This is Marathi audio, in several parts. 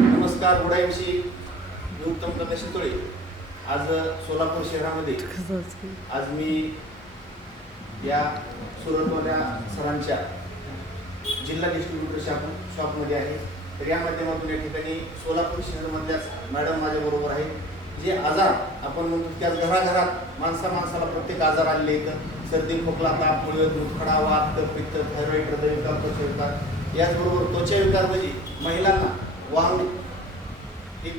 नमस्कार उडाईंशी मी उत्तम कन्या शितोळे. आज सोलापूर शहरामध्ये आज मी या सुरतवाल्या सरांच्या जिल्हा डिस्ट्रीब्युटर शॉप शॉपमध्ये आहे. तर या माध्यमातून या ठिकाणी सोलापूर शहरामधल्याच मॅडम माझ्याबरोबर आहेत. जे आजार आपण म्हणतो त्याच घराघरात माणसा माणसाला प्रत्येक आजार आलेले आहेत. सर्दी खोकला ताप मुळे दुधखडा वात पित्त थायरॉइड हृदयविकार त्वचाविकार याचबरोबर त्वचाविकार म्हणजे महिलांना वांग. हे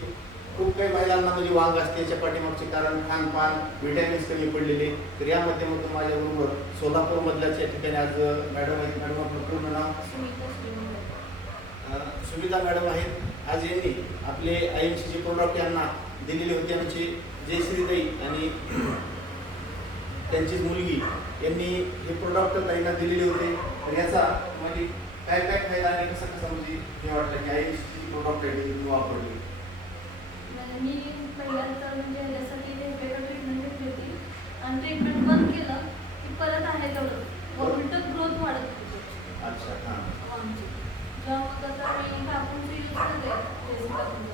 खूप काही महिलांना म्हणजे वांग असते. याच्या पाठीमागचे कारण खानपान विटॅमिन्स कमी पडलेले. तर या माध्यमातून माझ्याबरोबर सोलापूरमधल्याच या ठिकाणी आज मॅडम आहेत. मॅडम आपलं पूर्ण नाव? सुमिता मॅडम आहेत. आज यांनी आपले आय एम सीचे प्रोडक्ट यांना दिलेले होते आमचे जयश्रीताई आणि त्यांचीच मुलगी. यांनी हे प्रोडक्ट ताईंना दिलेले होते. तर याचा म्हणजे काय काय फायदा आणि कसं कसं म्हणजे हे वाटलं की आय एम प्रोडक्ट आहे वापरले म्हणजे मी पहिल्यांदा म्हणजे ह्याच्यासाठी ते वेगळं ट्रीटमेंट घेतली होती आणि ट्रीटमेंट बंद केलं की परत आहे तेवढं उलट ग्रोथ वाढत होती अच्छा हां आमची जेव्हा मग आता मी टाकून ते यूज करते फेस टाकून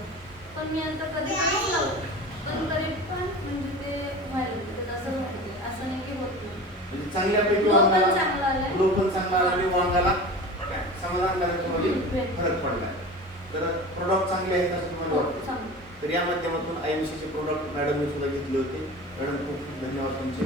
पण मी आता कधी लावते पण तरी पण म्हणजे ते व्हायला असं वाटते असं नाही की होत म्हणजे चांगल्यापैकी Glow पण वांगाला चांगला आलाय. ग्लो पण चांगला आला आणि वांगाला समाधानकारक हम्म. फरक पडलाय. तर प्रोडक्ट चांगले आहेत असं तुम्हाला हो, वाटतं? चांगलं. तर या माध्यमातून आय एम सीचे प्रोडक्ट मॅडमने सुद्धा घेतले होते. मॅडम खूप खूप धन्यवाद तुमचे.